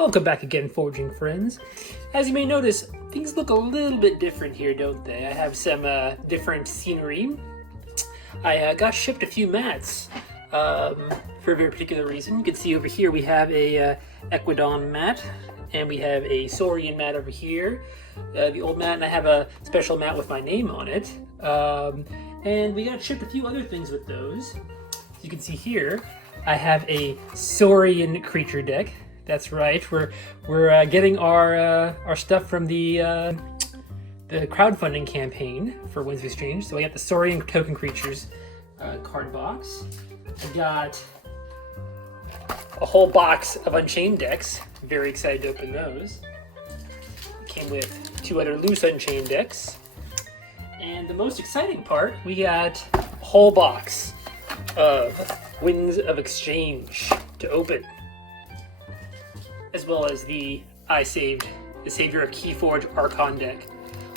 Welcome back again, forging friends. As you may notice, things look a little bit different here, don't they? I have some different scenery. I got shipped a few mats for a very particular reason. You can see over here we have a Equidon mat, and we have a Saurian mat over here, the old mat, and I have a special mat with my name on it. And we got shipped a few other things with those. As you can see here, I have a Saurian creature deck. That's right. We're getting our stuff from the crowdfunding campaign for Winds of Exchange. So we got the Saurian token creatures card box. We got a whole box of Unchained decks. Very excited to open those. Came with 2 other loose Unchained decks. And the most exciting part, we got a whole box of Winds of Exchange to open, as well as the Savior of Keyforge Archon deck,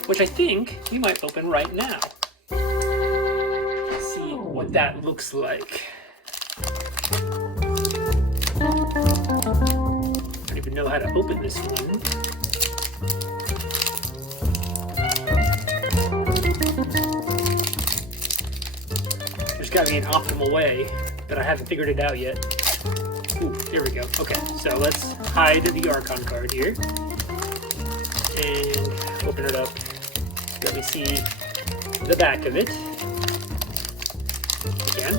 which I think we might open right now. Let's see what that looks like. I don't even know how to open this one. There's got to be an optimal way, but I haven't figured it out yet. Ooh, there we go. Okay, so let's hide the Archon card here and open it up. Let me see the back of it. Again.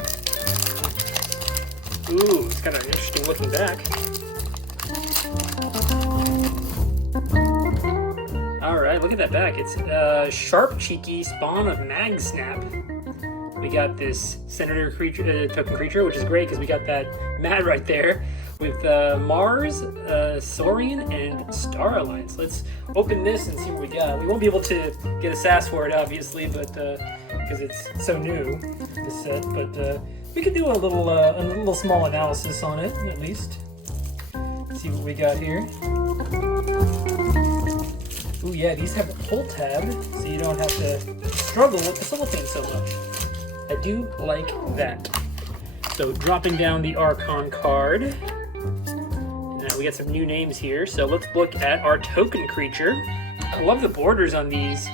Ooh, it's got an interesting looking back. Alright, look at that back. It's Sharp Cheeky Spawn of Mag Snap. We got this Senator creature, token creature, which is great because we got that mat right there with Mars, Saurian, and Star Alliance. Let's open this and see what we got. We won't be able to get a SAS for it, obviously, but because it's so new, this set. But we could do a little small analysis on it, at least. See what we got here. Ooh, yeah, these have a pull tab, so you don't have to struggle with the cellophane so much. I do like that. So dropping down the Archon card. Now we got some new names here. So let's look at our token creature. I love the borders on these.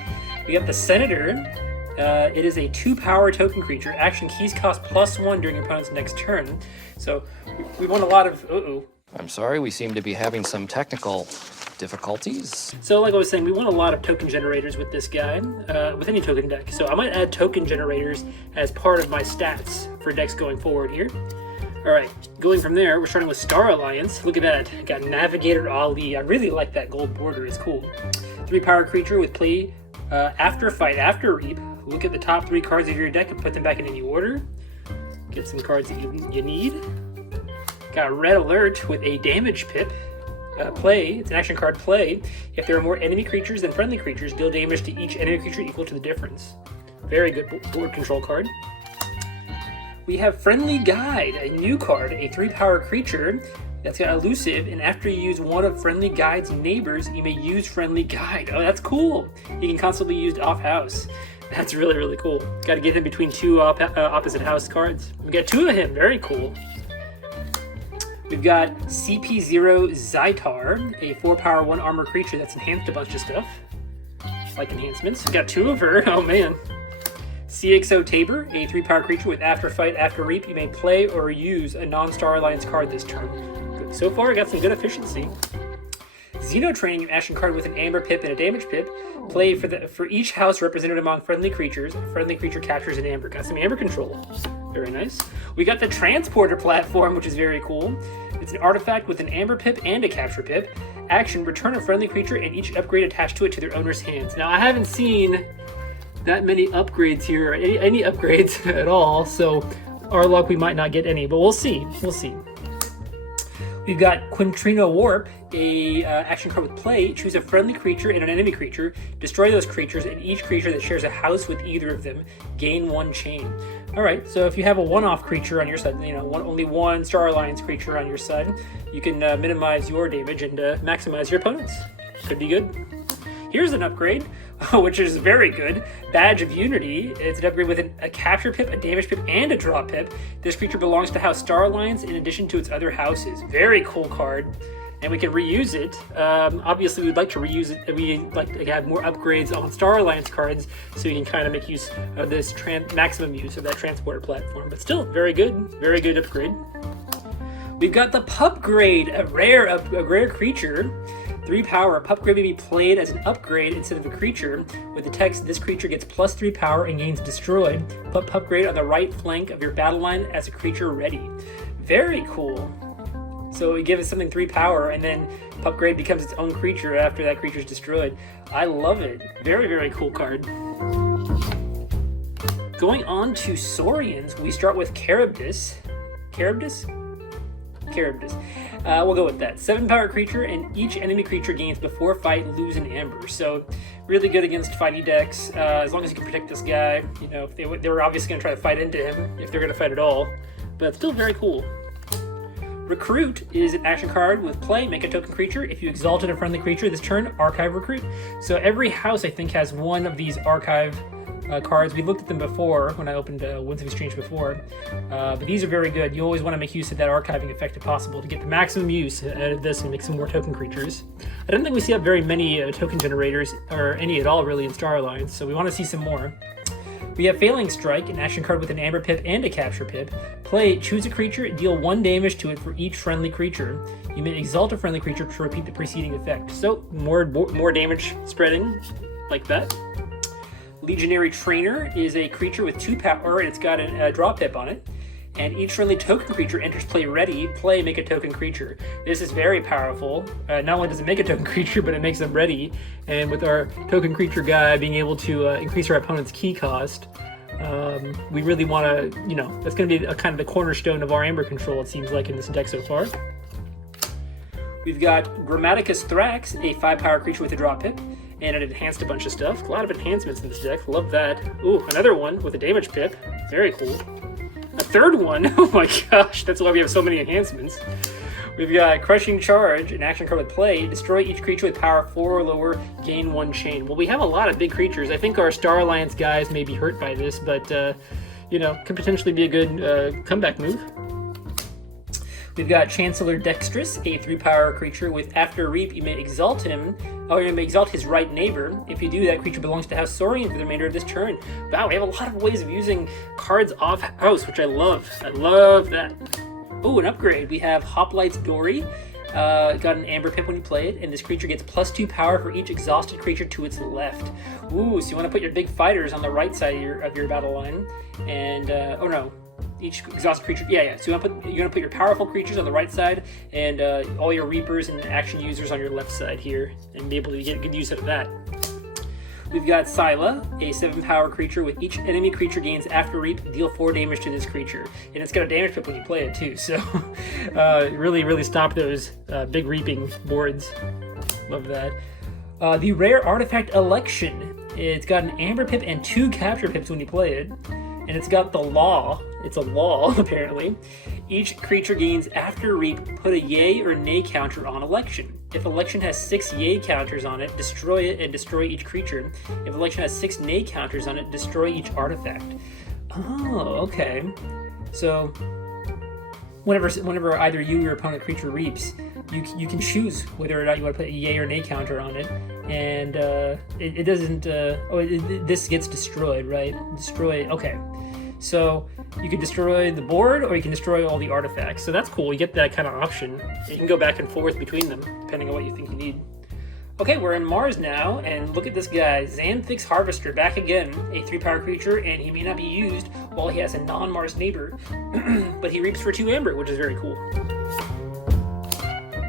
We got the Senator. It is a 2-power token creature. Action keys cost +1 during your opponent's next turn. So we want a lot of... I'm sorry, we seem to be having some technical difficulties. So like I was saying, we want a lot of token generators with this guy, with any token deck. So I might add token generators as part of my stats for decks going forward here. All right, going from there, we're starting with Star Alliance. Look at that, I got Navigator Ali. I really like that gold border, it's cool. 3-power creature with play after fight, after reap. Look at the top 3 cards of your deck and put them back in any order. Get some cards that you need. Got Red Alert with a damage pip. Play, it's an action card, play. If there are more enemy creatures than friendly creatures, deal damage to each enemy creature equal to the difference. Very good board control card. We have Friendly Guide, a new card, a 3-power creature that's got elusive, and after you use one of Friendly Guide's neighbors, you may use Friendly Guide. Oh, that's cool. You can constantly be used off-house. That's really, really cool. Got to get him between 2 opposite house cards. We got 2 of him, very cool. We've got CP0 Zytar, a 4-power 1-armor creature that's enhanced a bunch of stuff. Like enhancements. We've got 2 of her, oh man. CXO Tabor, a 3-power creature with after fight, after reap. You may play or use a non-Star Alliance card this turn. Good. So far, we got some good efficiency. Xenotrain, an action card with an Amber Pip and a Damage Pip. Play for each house represented among friendly creatures. A friendly creature captures an Amber. Got some Amber control. Very nice. We got the Transporter platform, which is very cool. It's an artifact with an Amber Pip and a Capture Pip. Action, return a friendly creature and each upgrade attached to it to their owner's hands. Now, I haven't seen that many upgrades here, or any upgrades at all, so our luck, we might not get any, but we'll see. We'll see. We've got Quintrino Warp, a action card with play. Choose a friendly creature and an enemy creature. Destroy those creatures, and each creature that shares a house with either of them gain 1 chain. All right, so if you have a one-off creature on your side, only one Star Alliance creature on your side, you can minimize your damage and maximize your opponent's. Could be good. Here's an upgrade, which is very good. Badge of Unity. It's an upgrade with a capture pip, a damage pip, and a drop pip. This creature belongs to House Star Alliance in addition to its other houses. Very cool card. and we can reuse it. Obviously, we'd like to reuse it. We'd like to have more upgrades on Star Alliance cards, so you can kind of make use of this maximum use of that transporter platform. But still, very good upgrade. We've got the Pupgrade, a rare creature. 3 power. A Pupgrade may be played as an upgrade instead of a creature. With the text, this creature gets +3 power and gains destroyed. Put Pupgrade on the right flank of your battle line as a creature ready. Very cool. So we give it something 3 power, and then Pupgrade becomes its own creature after that creature's destroyed. I love it. Very cool card. Going on to Saurians, we start with Charybdis. Charybdis? We'll go with that. 7 power creature, and each enemy creature gains before fight, lose an amber. So really good against fighty decks, as long as you can protect this guy. You know, if they were obviously going to try to fight into him, if they're going to fight at all. But still very cool. Recruit is an action card with play, make a token creature. If you exalted a friendly creature this turn, archive Recruit. So every house, I think, has one of these archive cards. We looked at them before when I opened Winds of Exchange before, but these are very good. You always want to make use of that archiving effect if possible to get the maximum use out of this and make some more token creatures. I don't think we see up very many token generators, or any at all really, in Star Alliance, so we want to see some more. We have Failing Strike, an action card with an Amber Pip and a Capture Pip. Play, choose a creature, deal 1 damage to it for each friendly creature. You may exalt a friendly creature to repeat the preceding effect. So, more damage spreading, like that. Legionary Trainer is a creature with 2 power, and it's got a draw pip on it. And each friendly token creature enters play ready. Play, make a token creature. This is very powerful. Not only does it make a token creature, but it makes them ready. And with our token creature guy being able to increase our opponent's key cost, we really want to, that's going to be kind of the cornerstone of our Amber control, it seems like, in this deck so far. We've got Grammaticus Thrax, a 5 power creature with a draw pip. And it enhanced a bunch of stuff. A lot of enhancements in this deck. Love that. Ooh, another one with a damage pip. Very cool. A third one. Oh my gosh, that's why we have so many enhancements. We've got Crushing Charge, an action card with play. Destroy each creature with power 4 or lower, gain 1 chain. Well, we have a lot of big creatures. I think our Star Alliance guys may be hurt by this, but, could potentially be a good comeback move. We've got Chancellor Dexterous, a 3 power creature with after reap, you may exalt him, or you may exalt his right neighbor. If you do, that creature belongs to House Saurian for the remainder of this turn. Wow, we have a lot of ways of using cards off house, which I love. I love that. Oh, an upgrade. We have Hoplites Dory. Got an Amber Pip when you play it, and this creature gets +2 power for each exhausted creature to its left. Ooh, so you want to put your big fighters on the right side of your battle line, and each exhausted creature. Yeah. So you're gonna put your powerful creatures on the right side, and all your Reapers and action users on your left side here, and be able to get good use out of that. We've got Scylla, a 7 power creature with each enemy creature gains after reap, deal 4 damage to this creature, and it's got a damage pip when you play it too. So really stop those big reaping boards. Love that. The rare artifact Election. It's got an Amber Pip and 2 Capture Pips when you play it. And it's got the law. It's a law, apparently. Each creature gains after reap, put a yay or nay counter on Election. If Election has 6 yay counters on it, destroy it and destroy each creature. If Election has 6 nay counters on it, destroy each artifact. Oh, okay. So, whenever either you or your opponent creature reaps, you can choose whether or not you want to put a yay or nay counter on it. And it doesn't... this gets destroyed, right? Destroy... Okay. So you can destroy the board, or you can destroy all the artifacts. So that's cool. You get that kind of option. You can go back and forth between them, depending on what you think you need. Okay, we're in Mars now, and look at this guy. Xanthix Harvester, back again. A 3 power creature, and he may not be used while he has a non-Mars neighbor, but he reaps for 2 amber, which is very cool.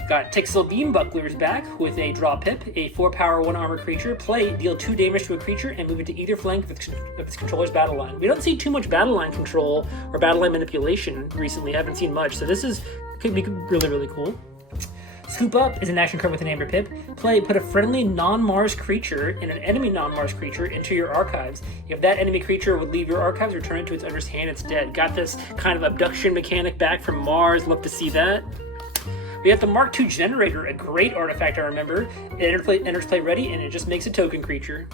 Got Tixel Beambuckler's back with a draw pip, a 4 power 1 armor creature. Play, deal 2 damage to a creature and move it to either flank of its controller's battle line. We don't see too much battle line control or battle line manipulation recently. Haven't seen much, so this could be really cool. Scoop Up is an action card with an Amber Pip. Play, put a friendly non-Mars creature and an enemy non-Mars creature into your archives. If that enemy creature would leave your archives, return it to its owner's hand instead. Got this kind of abduction mechanic back from Mars. Love to see that. We have the Mark II Generator, a great artifact, I remember. It enters play ready, and it just makes a token creature.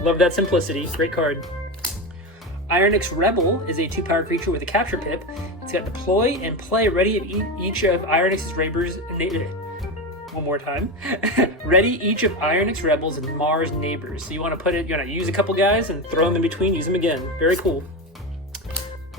Love that simplicity. Great card. Ironix Rebel is a 2 power creature with a Capture Pip. It's got deploy and play ready of each of Ironix's one more time. Ready each of Iron X Rebels and Mars neighbors. So you want to put it, you want to use a couple guys and throw them in between, use them again. Very cool.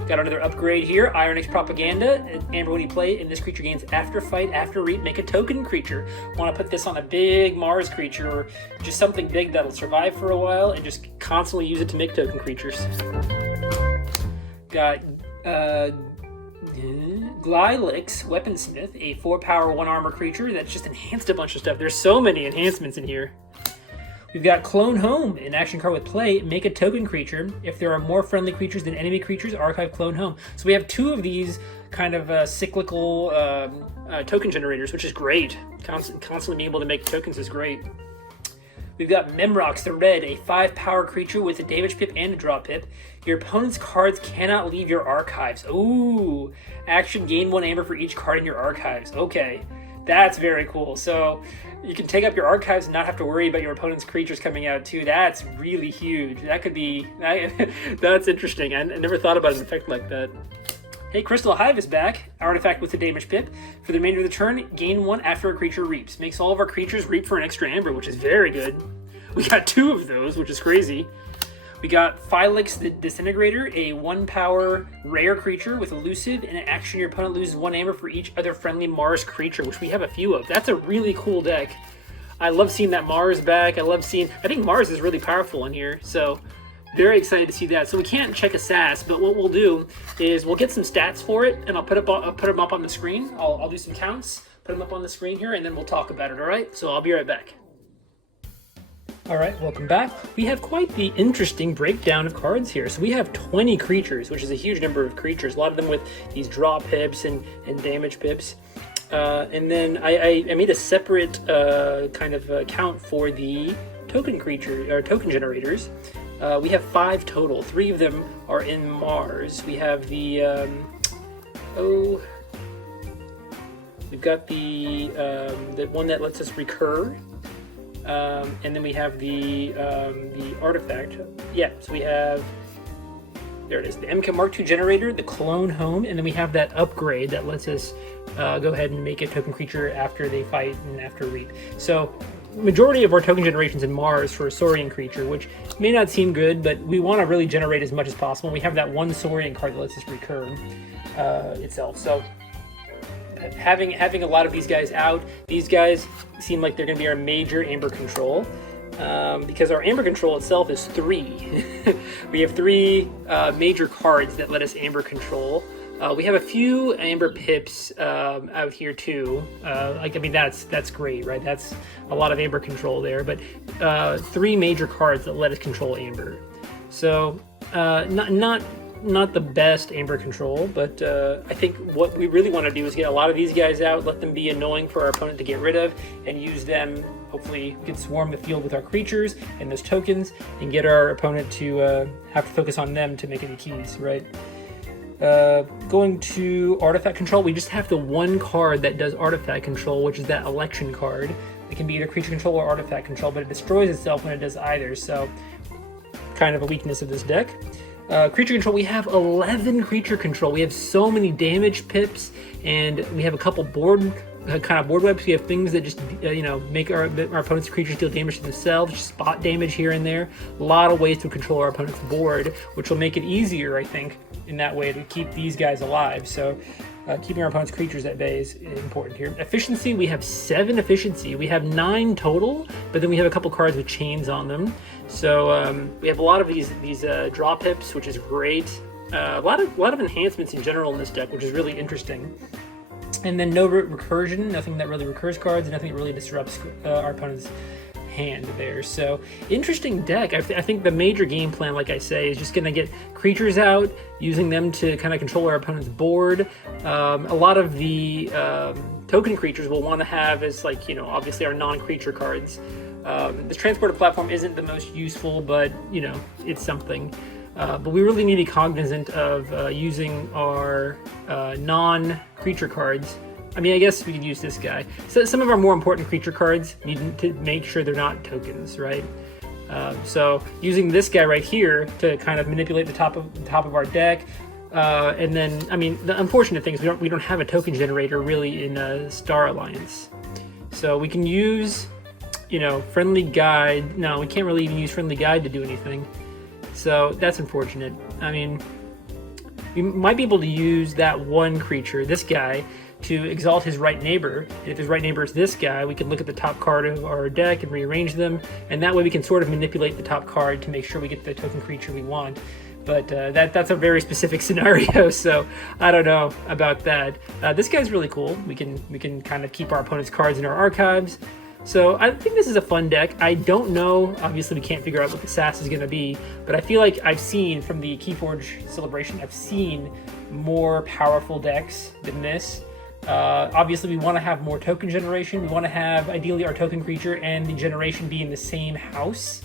Got another upgrade here, Iron X Propaganda. Amber, when you play it, and this creature gains after fight, after reap, make a token creature. Want to put this on a big Mars creature, or just something big that'll survive for a while, and just constantly use it to make token creatures. Got Glylix Weaponsmith, a 4-power, 1-armor creature that's just enhanced a bunch of stuff. There's so many enhancements in here. We've got Clone Home, an action card with play. Make a token creature. If there are more friendly creatures than enemy creatures, archive Clone Home. So we have 2 of these kind of cyclical token generators, which is great. Constantly being able to make tokens is great. We've got Memrox the Red, a 5-power creature with a damage pip and a draw pip. Your opponent's cards cannot leave your archives. Ooh, action, gain 1 amber for each card in your archives. Okay, that's very cool. So you can take up your archives and not have to worry about your opponent's creatures coming out too. That's really huge. That could be, that's interesting. I never thought about an effect like that. Hey, Crystal Hive is back. Artifact with a damage pip. For the remainder of the turn, gain 1 after a creature reaps. Makes all of our creatures reap for an extra amber, which is very good. We got 2 of those, which is crazy. We got Phylix the Disintegrator, a 1-power rare creature with elusive. In an action, your opponent loses 1 amber for each other friendly Mars creature, which we have a few of. That's a really cool deck. I love seeing that Mars back. I think Mars is really powerful in here, so very excited to see that. So we can't check a SAS, but what we'll do is we'll get some stats for it, and I'll put them up on the screen. I'll do some counts, put them up on the screen here, and then we'll talk about it, all right? So I'll be right back. All right, welcome back. We have quite the interesting breakdown of cards here. So we have 20 creatures, which is a huge number of creatures. A lot of them with these draw pips and damage pips. And then I made a separate kind of count for the token creature or token generators. We have 5 total. 3 of them are in Mars. We have the we've got the one that lets us recur. And then we have the artifact. Yeah, so we have, there it is, the MK Mark II generator, the Clone Home, and then we have that upgrade that lets us go ahead and make a token creature after they fight and after reap. So majority of our token generations in Mars for a Saurian creature, which may not seem good, but we want to really generate as much as possible. We have that one Saurian card that lets us recur itself. So having a lot of these guys out, these guys seem like they're going to be our major amber control, because our amber control itself is 3. We have 3 major cards that let us amber control. We have a few amber pips out here too. That's great, right? That's a lot of amber control there. But 3 major cards that let us control amber. So not the best amber control, but I think what we really want to do is get a lot of these guys out, let them be annoying for our opponent to get rid of, and use them. Hopefully we can swarm the field with our creatures and those tokens, and get our opponent to have to focus on them to make any keys, right? Going to artifact control, we just have the 1 card that does artifact control, which is that election card. It can be either creature control or artifact control, but it destroys itself when it does either, so kind of a weakness of this deck. Creature control, we have 11 creature control. We have so many damage pips, and we have a couple board wipes. We have things that just make our opponent's creatures deal damage to themselves, spot damage here and there. A lot of ways to control our opponent's board, which will make it easier, I think, in that way to keep these guys alive. So keeping our opponent's creatures at bay is important here. Efficiency, we have 7 efficiency. We have 9 total, but then we have a couple cards with chains on them. So we have a lot of these draw pips, which is great. A lot of enhancements in general in this deck, which is really interesting. And then no recursion, nothing that really recurs cards, and nothing that really disrupts our opponent's hand there. So interesting deck. I think the major game plan, like I say, is just going to get creatures out, using them to kind of control our opponent's board. A lot of the token creatures we'll want to have as, like, obviously our non-creature cards. This transporter platform isn't the most useful, but it's something. But we really need to be cognizant of using our non-creature cards. I mean, I guess we could use this guy. So some of our more important creature cards need to make sure they're not tokens, right? So using this guy right here to kind of manipulate the top of our deck. And then, I mean, the unfortunate thing is we don't have a token generator really in Star Alliance. So we can use, you know, friendly guide. No, we can't really even use friendly guide to do anything. So that's unfortunate. I mean, we might be able to use that one creature, this guy, to exalt his right neighbor. And if his right neighbor is this guy, we can look at the top card of our deck and rearrange them, and that way we can sort of manipulate the top card to make sure we get the token creature we want. But that's a very specific scenario, so I don't know about that. This guy's really cool. We can kind of keep our opponent's cards in our archives. So I think this is a fun deck. I don't know, obviously we can't figure out what the SAS is going to be, but I feel like I've seen from the Keyforge celebration, I've seen more powerful decks than this. Obviously we want to have more token generation. We want to have ideally our token creature and the generation be in the same house.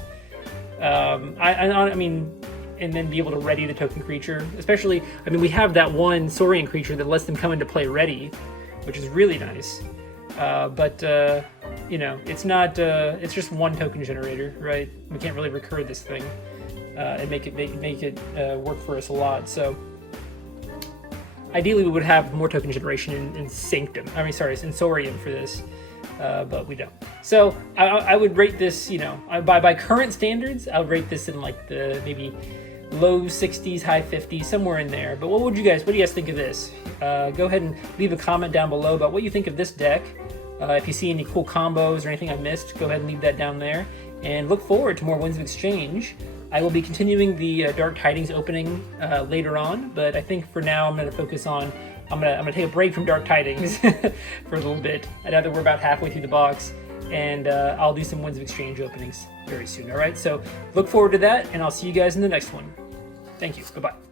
I mean, and then be able to ready the token creature. Especially, I mean, we have that one Saurian creature that lets them come into play ready, which is really nice. You know, it's not, it's just one token generator, right? We can't really recur this thing and make it work for us a lot. So ideally we would have more token generation in Sanctum. I mean, sorry, in Saurian for this, but we don't. So I would rate this, you know, by current standards, I would rate this in like the maybe low 60s, high 50s, somewhere in there. But what do you guys think of this? Go ahead and leave a comment down below about what you think of this deck. If you see any cool combos or anything I missed, go ahead and leave that down there. And look forward to more Winds of Exchange. I will be continuing the Dark Tidings opening later on, but I think for now I'm going to focus on, I'm gonna take a break from Dark Tidings for a little bit. Now that we're about halfway through the box, and I'll do some Winds of Exchange openings very soon. All right, so look forward to that, and I'll see you guys in the next one. Thank you. Bye-bye.